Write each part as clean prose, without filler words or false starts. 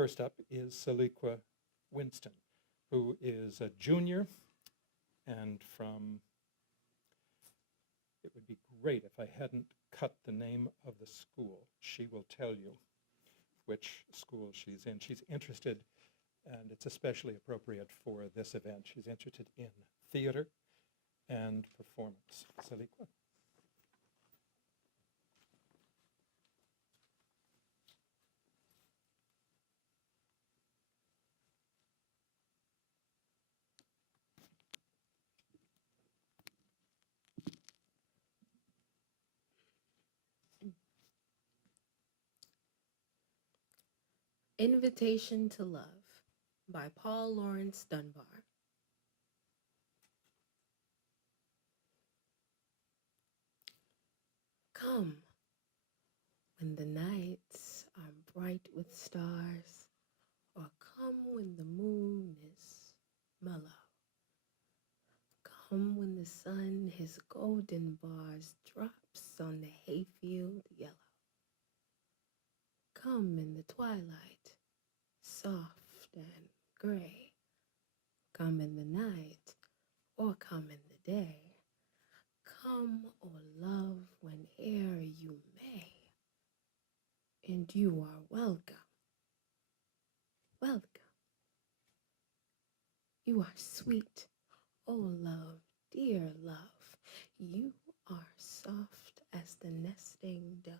first up is Saliqua Winston, who is a junior and from, it would be great if I hadn't cut the name of the school. She will tell you which school she's in. She's interested, and it's especially appropriate for this event, she's interested in theater and performance. Saliqua. Invitation to Love by Paul Laurence Dunbar. Come when the nights are bright with stars, or come when the moon is mellow. Come when the sun his golden bars drops on the hayfield yellow. Come in the twilight, soft and gray. Come in the night, or come in the day. Come, O love, whene'er you may. And you are welcome, welcome. You are sweet, O love, dear love. You are soft as the nesting dove.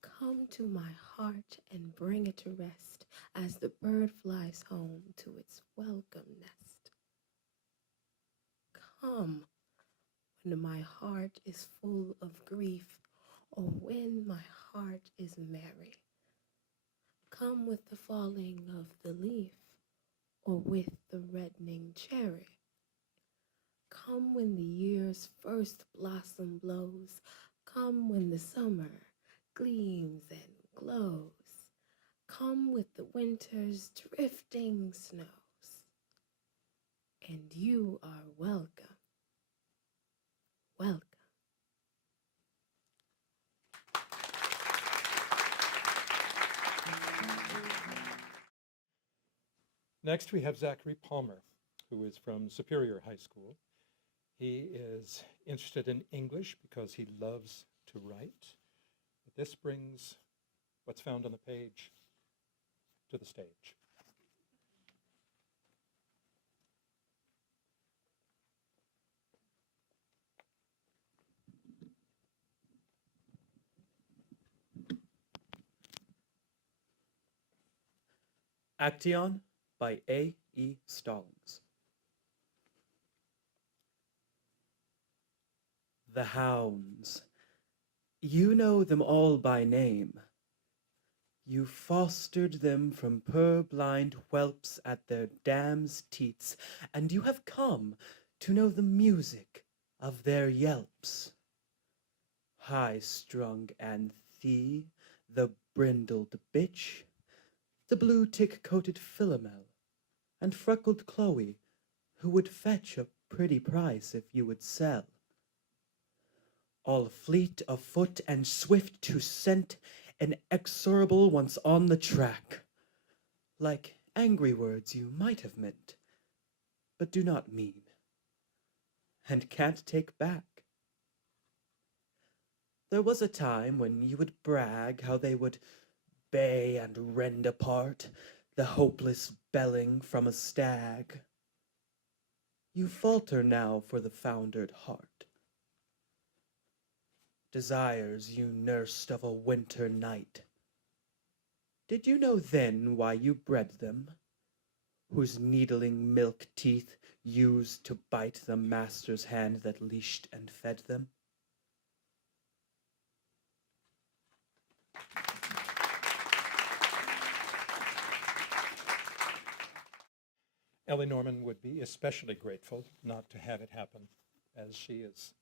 Come to my heart and bring it to rest as the bird flies home to its welcome nest. Come when my heart is full of grief, or when my heart is merry. Come with the falling of the leaf, or with the reddening cherry. Come when the year's first blossom blows. Come when the summer gleams and glows. Come with the winter's drifting snows. And you are welcome, welcome. Next, we have Zachary Palmer, who is from Superior High School. He is interested in English because he loves to write. But this brings what's found on the page to the stage. Actaeon by A. E. Stallings. The hounds. You know them all by name. You fostered them from purblind whelps at their dams' teats, and you have come to know the music of their yelps. High-strung Anthe, the brindled bitch, the blue tick-coated Philomel, and freckled Chloe, who would fetch a pretty price if you would sell. All fleet of foot and swift to scent, inexorable once on the track, like angry words you might have meant, but do not mean, and can't take back. There was a time when you would brag how they would bay and rend apart the hopeless belling from a stag. You falter now for the foundered heart. Desires you nursed of a winter night. Did you know then why you bred them, whose needling milk teeth used to bite the master's hand that leashed and fed them? Ellie Norman would be especially grateful not to have it happen as she is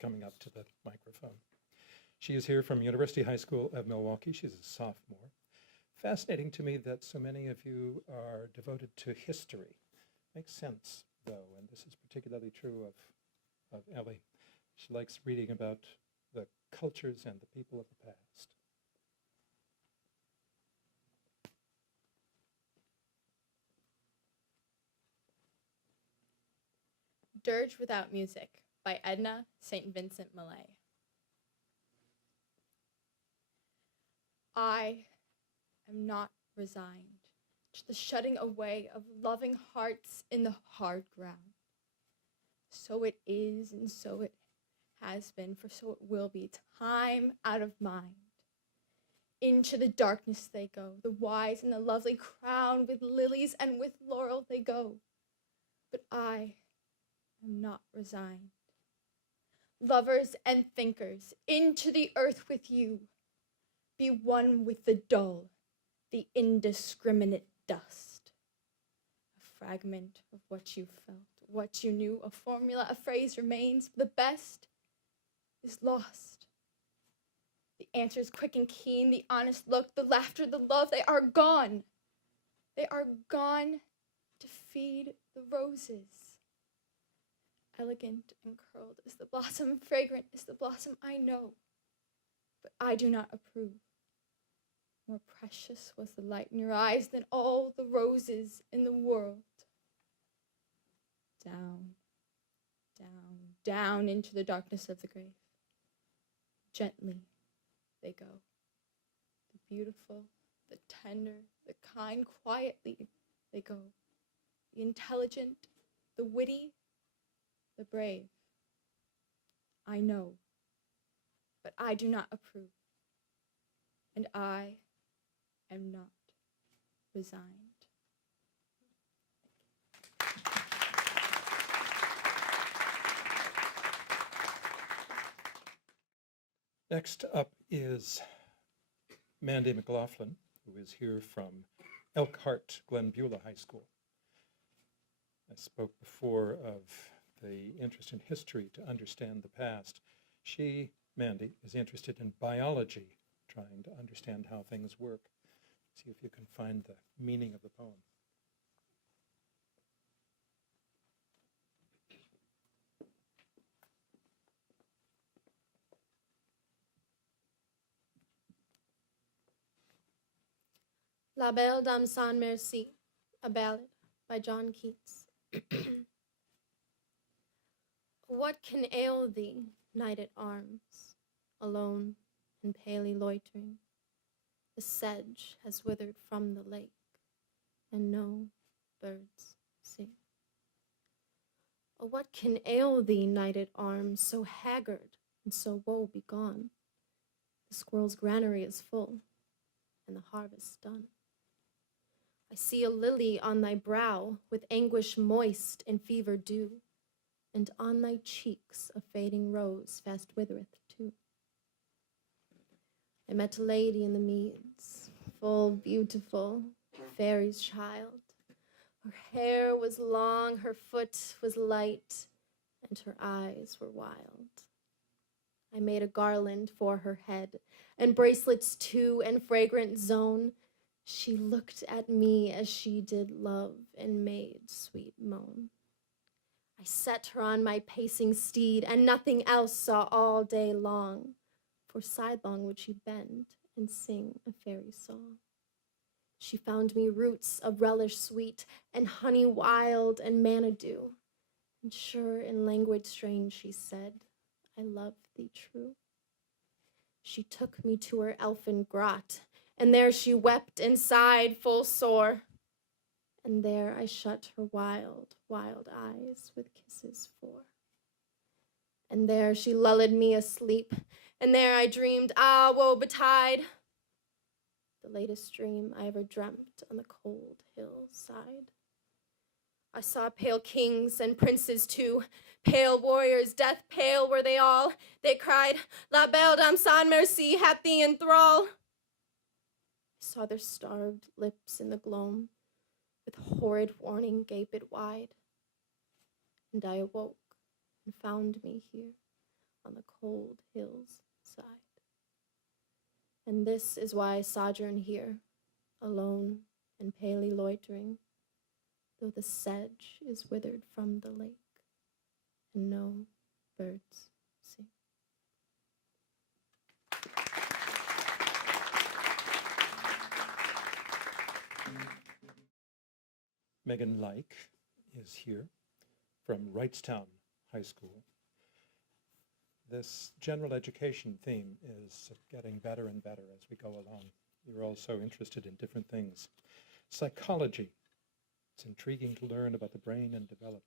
coming up to the microphone. She is here from University High School of Milwaukee. She's a sophomore. Fascinating to me that so many of you are devoted to history. Makes sense, though, and this is particularly true of Ellie. She likes reading about the cultures and the people of the past. Dirge Without Music by Edna St. Vincent Millay. I am not resigned to the shutting away of loving hearts in the hard ground. So it is, and so it has been, for so it will be, time out of mind. Into the darkness they go, the wise and the lovely, crowned with lilies and with laurel they go. But I am not resigned. Lovers and thinkers, into the earth with you. Be one with the dull, the indiscriminate dust. A fragment of what you felt, what you knew, a formula, a phrase remains. The best is lost. The answers quick and keen, the honest look, the laughter, the love, they are gone. They are gone to feed the roses. Elegant and curled is the blossom, fragrant is the blossom, I know, but I do not approve. More precious was the light in your eyes than all the roses in the world. Down, down, down into the darkness of the grave. Gently they go. The beautiful, the tender, the kind, quietly they go. The intelligent, the witty, the brave. I know, but I do not approve. And I am not resigned. Next up is Mandy McLaughlin, who is here from Elkhart Glen Beulah High School. I spoke before of the interest in history to understand the past. She, Mandy, is interested in biology, trying to understand how things work. See if you can find the meaning of the poem. La Belle Dame Sans Merci, a ballad by John Keats. What can ail thee, knight at arms, alone and palely loitering? The sedge has withered from the lake, and no birds sing. Oh, what can ail thee, knight at arms, so haggard and so woe begone? The squirrel's granary is full, and the harvest done. I see a lily on thy brow, with anguish moist in fever dew, and on thy cheeks a fading rose fast withereth too. I met a lady in the meads, full beautiful, fairy's child. Her hair was long, her foot was light, and her eyes were wild. I made a garland for her head, and bracelets too, and fragrant zone. She looked at me as she did love, and made sweet moan. I set her on my pacing steed, and nothing else saw all day long, for sidelong would she bend and sing a fairy song. She found me roots of relish sweet, and honey wild, and manna dew. And sure in language strange she said, I love thee true. She took me to her elfin grot, and there she wept and sighed full sore. And there I shut her wild, wild eyes with kisses for. And there she lulled me asleep, and there I dreamed, ah, woe betide, the latest dream I ever dreamt on the cold hillside. I saw pale kings and princes too, pale warriors, death pale were they all. They cried, La Belle Dame Sans Merci hath thee in thrall. I saw their starved lips in the gloam, with horrid warning gaped wide. And I awoke and found me here on the cold hill's side. And this is why I sojourn here, alone and palely loitering, though the sedge is withered from the lake, and no birds sing. Megan Like is here from Wrightstown High School. This general education theme is getting better and better as we go along. You're also interested in different things. Psychology. It's intriguing to learn about the brain and development.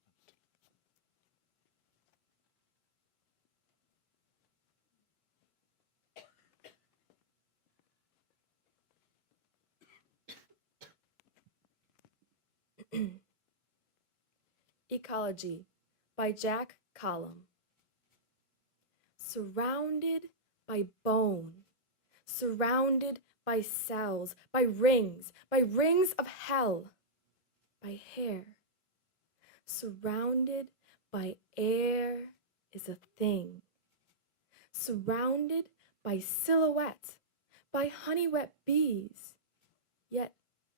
Ecology by Jack Collum. Surrounded by bone, surrounded by cells, by rings of hell, by hair. Surrounded by air is a thing. Surrounded by silhouette, by honey-wet bees, yet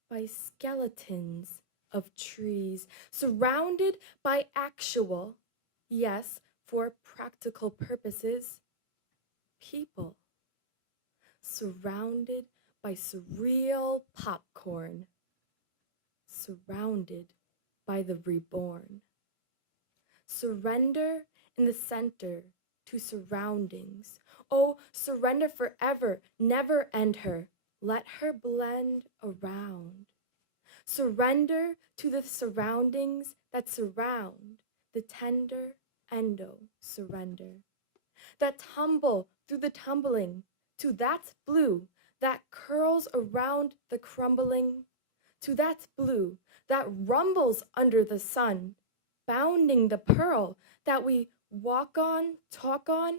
by skeletons of trees. Surrounded by actual, yes, for practical purposes, people. Surrounded by surreal popcorn. Surrounded by the reborn. Surrender in the center to surroundings. Oh, surrender forever, never end her. Let her blend around. Surrender to the surroundings that surround the tender endo surrender. That tumble through the tumbling to that blue that curls around the crumbling, to that blue that rumbles under the sun, bounding the pearl that we walk on, talk on.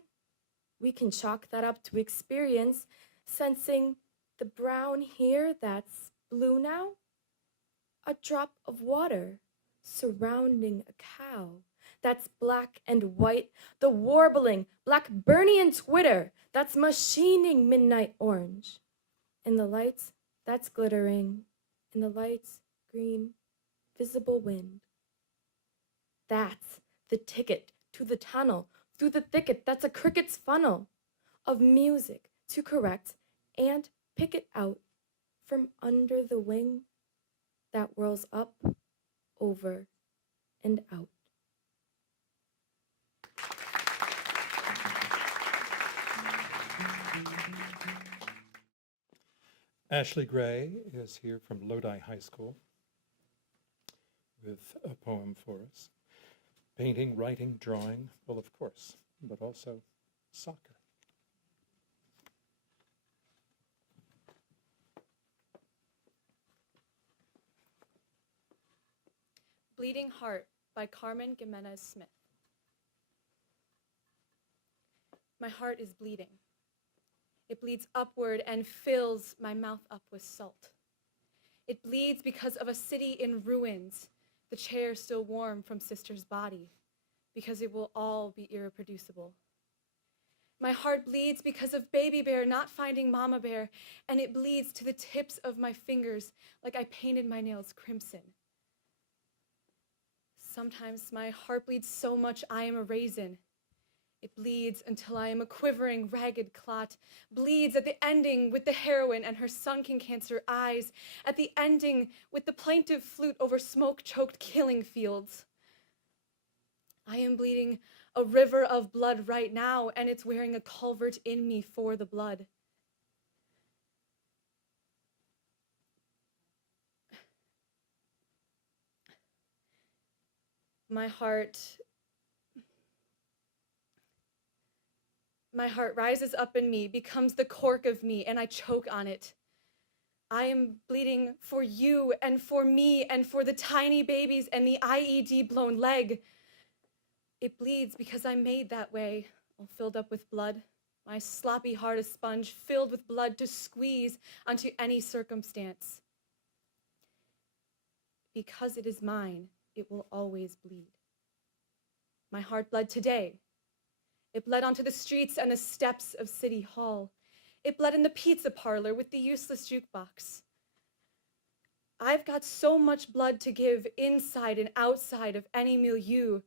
We can chalk that up to experience, sensing the brown here that's blue now, a drop of water surrounding a cow that's black and white, the warbling Blackburnian twitter that's machining midnight orange. In the lights, that's glittering. In the lights, green, visible wind. That's the ticket to the tunnel, through the thicket that's a cricket's funnel of music to correct and pick it out from under the wing that whirls up, over, and out. Ashley Gray is here from Lodi High School with a poem for us. Painting, writing, drawing, well, of course, but also soccer. Bleeding Heart by Carmen Gimenez Smith. My heart is bleeding. It bleeds upward and fills my mouth up with salt. It bleeds because of a city in ruins, the chair still warm from sister's body, because it will all be irreproducible. My heart bleeds because of baby bear not finding mama bear, and it bleeds to the tips of my fingers like I painted my nails crimson. Sometimes my heart bleeds so much I am a raisin. It bleeds until I am a quivering, ragged clot, bleeds at the ending with the heroine and her sunken cancer eyes, at the ending with the plaintive flute over smoke-choked killing fields. I am bleeding a river of blood right now, and it's wearing a culvert in me for the blood. My heart rises up in me, becomes the cork of me, and I choke on it. I am bleeding for you and for me and for the tiny babies and the IED blown leg. It bleeds because I'm made that way, all filled up with blood. My sloppy heart a sponge filled with blood to squeeze onto any circumstance. Because it is mine, it will always bleed. My heart bled today. It bled onto the streets and the steps of City Hall. It bled in the pizza parlor with the useless jukebox. I've got so much blood to give inside and outside of any milieu.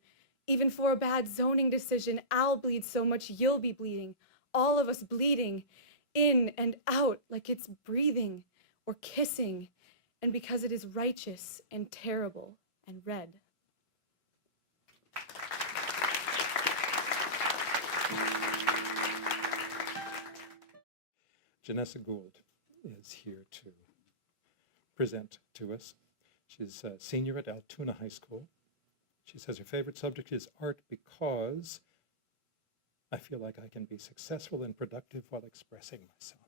Even for a bad zoning decision, I'll bleed so much you'll be bleeding. All of us bleeding in and out like it's breathing or kissing, and because it is righteous and terrible and red. Janessa Gould is here to present to us. She's a senior at Altoona High School. She says her favorite subject is art because I feel like I can be successful and productive while expressing myself.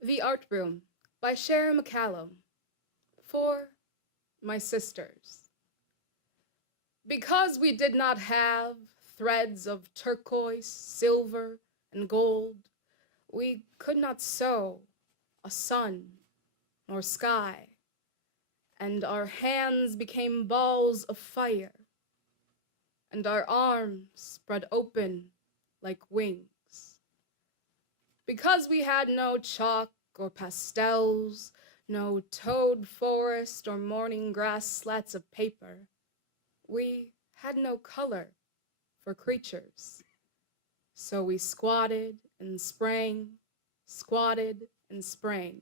The Art Room by Sharon McCallum. For my sisters. Because we did not have threads of turquoise, silver, and gold, we could not sew a sun nor sky, and our hands became balls of fire, and our arms spread open like wings. Because we had no chalk or pastels, no toad forest or morning grass slats of paper, we had no color for creatures. So we squatted and sprang, squatted and sprang.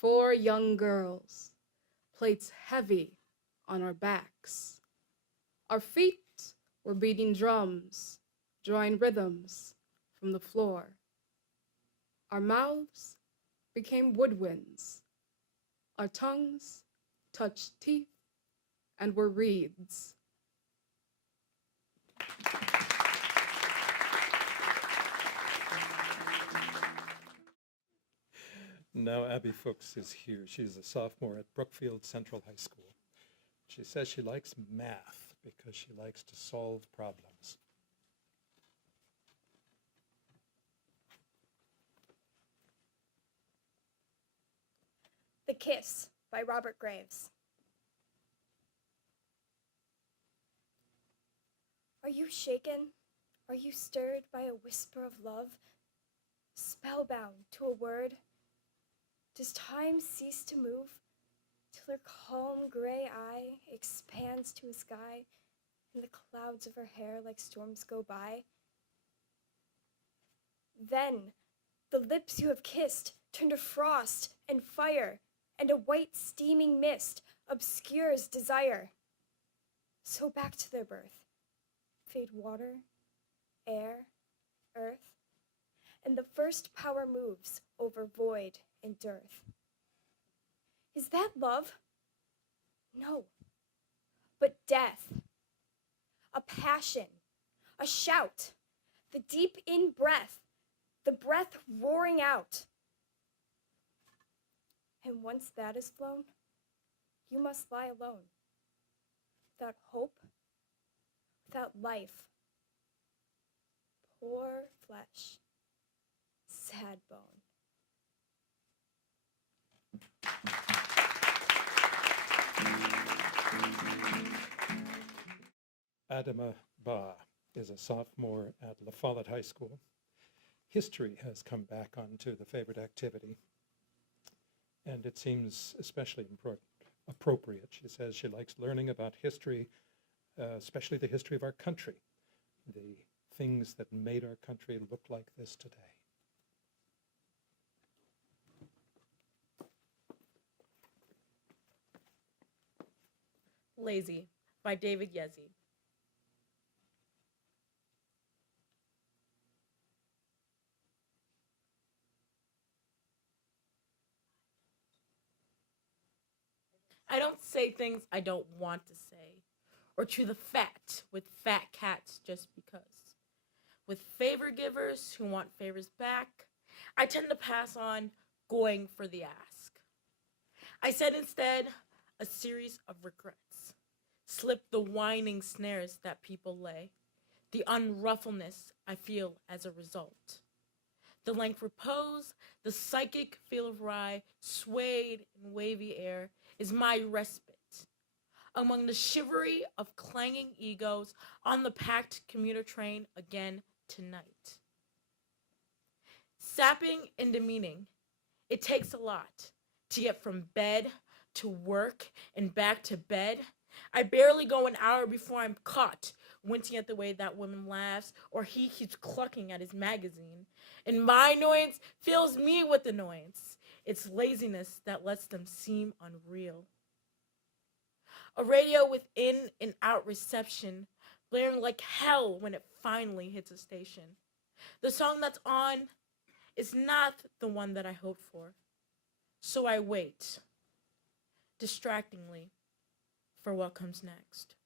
4 young girls, plates heavy on our backs. Our feet were beating drums, drawing rhythms from the floor. Our mouths became woodwinds. Our tongues touched teeth and were reeds. Now Abby Fuchs is here. She's a sophomore at Brookfield Central High School. She says she likes math because she likes to solve problems. The Kiss by Robert Graves. Are you shaken? Are you stirred by a whisper of love? Spellbound to a word? Does time cease to move till her calm gray eye expands to a sky and the clouds of her hair like storms go by? Then the lips you have kissed turn to frost and fire, and a white steaming mist obscures desire. So back to their birth, fade water, air, earth, and the first power moves over void and dearth. Is that love? No, but death. A passion, a shout, the deep in breath, the breath roaring out. And once that is flown, you must lie alone, without hope, without life. Poor flesh, sad bone. Adama Ba is a sophomore at La Follette High School. History has come back onto the favorite activity, and it seems especially appropriate. She says she likes learning about history, especially the history of our country, the things that made our country look like this today. Lazy by David Yezi. I don't say things I don't want to say, or chew the fat with fat cats just because. With favor givers who want favors back, I tend to pass on going for the ask. I said instead a series of regrets. Slip the whining snares that people lay, the unruffleness I feel as a result. The lank repose, the psychic feel of rye, swayed in wavy air, is my respite. Among the chivalry of clanging egos on the packed commuter train again tonight. Sapping and demeaning, it takes a lot to get from bed to work and back to bed, I barely go an hour before I'm caught wincing at the way that woman laughs, or he keeps clucking at his magazine. And my annoyance fills me with annoyance. It's laziness that lets them seem unreal. A radio with in and out reception, blaring like hell when it finally hits a station. The song that's on is not the one that I hoped for. So I wait, distractingly, for what comes next.